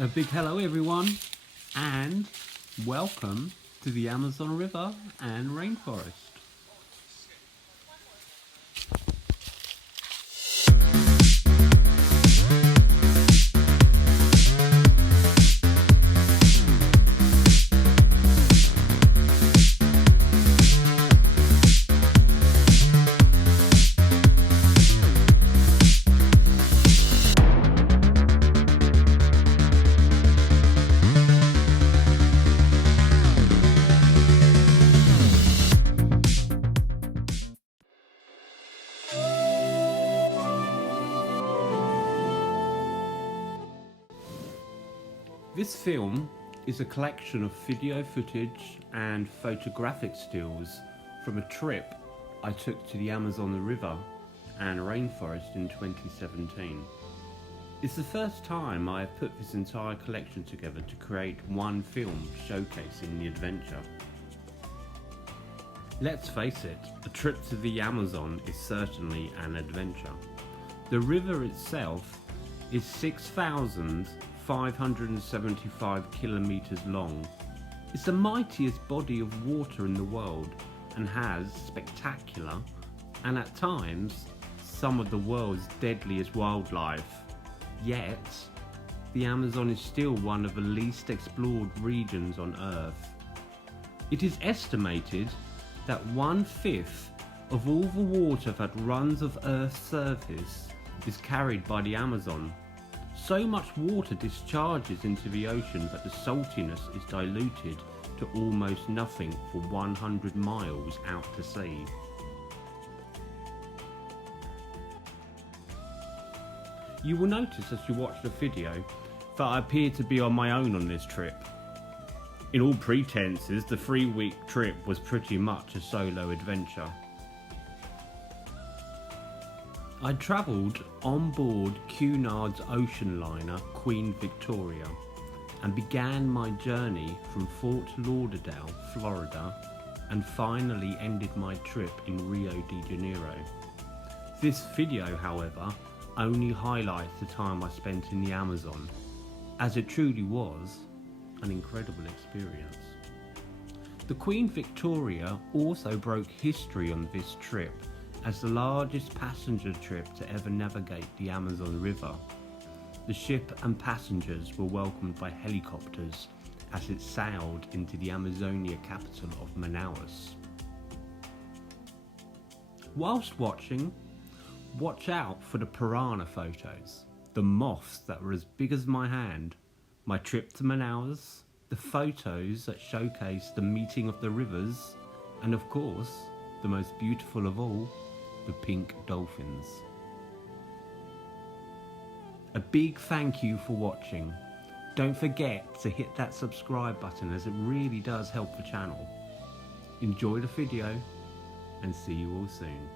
A big hello everyone, and welcome to the Amazon River and Rainforest. This film is a collection of video footage and photographic stills from a trip I took to the Amazon River and Rainforest in 2017. It's the first time I have put this entire collection together to create one film showcasing the adventure. Let's face it, a trip to the Amazon is certainly an adventure. The river itself is 6,575 kilometers long. It's the mightiest body of water in the world and has spectacular and at times some of the world's deadliest wildlife. Yet, the Amazon is still one of the least explored regions on Earth. It is estimated that 1/5 of all the water that runs of Earth's surface is carried by the Amazon. So much water discharges into the ocean that the saltiness is diluted to almost nothing for 100 miles out to sea. You will notice as you watch the video that I appear to be on my own on this trip. In all pretenses, the 3-week trip was pretty much a solo adventure. I travelled on board Cunard's ocean liner Queen Victoria and began my journey from Fort Lauderdale, Florida, and finally ended my trip in Rio de Janeiro. This video, however, only highlights the time I spent in the Amazon, as it truly was an incredible experience. The Queen Victoria also broke history on this trip as the largest passenger trip to ever navigate the Amazon River. The ship and passengers were welcomed by helicopters as it sailed into the Amazonia capital of Manaus. Whilst watching, watch out for the piranha photos, the moths that were as big as my hand, my trip to Manaus, the photos that showcase the meeting of the rivers, and of course, the most beautiful of all, the pink dolphins. A big thank you for watching. Don't forget to hit that subscribe button as it really does help the channel. Enjoy the video and see you all soon.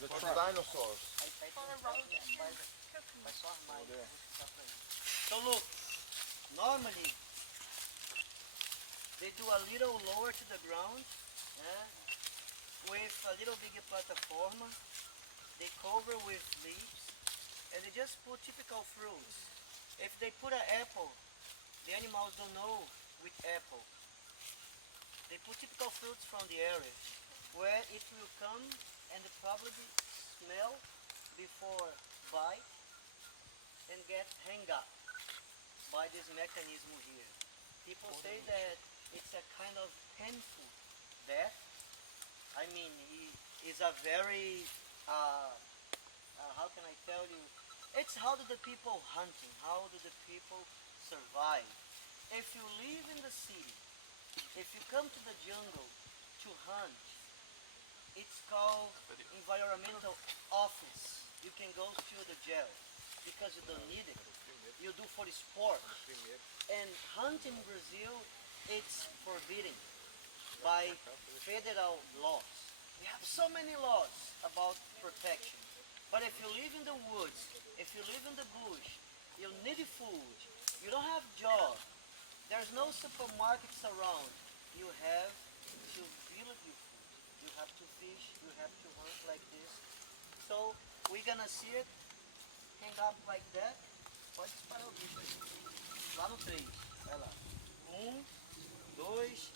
the dinosaurs. So look, normally they do a little lower to the ground, with a little bigger plataforma. They cover with leaves, and they just put typical fruits. If they put an apple, the animals don't know which apple. They put typical fruits from the area, where it will come and probably smell before bite and get hung up by this mechanism here. People say that it's a kind of painful death. I mean, it's a very, how can I tell you? It's how do the people hunting, how do the people survive. If you live in the city, if you come to the jungle to hunt, it's called environmental office. You can go to the jail because you don't need it. You do for the sport. And hunting in Brazil, it's forbidden by federal laws. We have so many laws about protection. But if you live in the woods, if you live in the bush, you need food, you don't have job, there's no supermarkets around, you have to build your food. You have to fish, you have to hunt like this. So we're gonna see it hang up like that. Pode disparar o bicho aí. Lá no 3. Vai lá. 1, 2,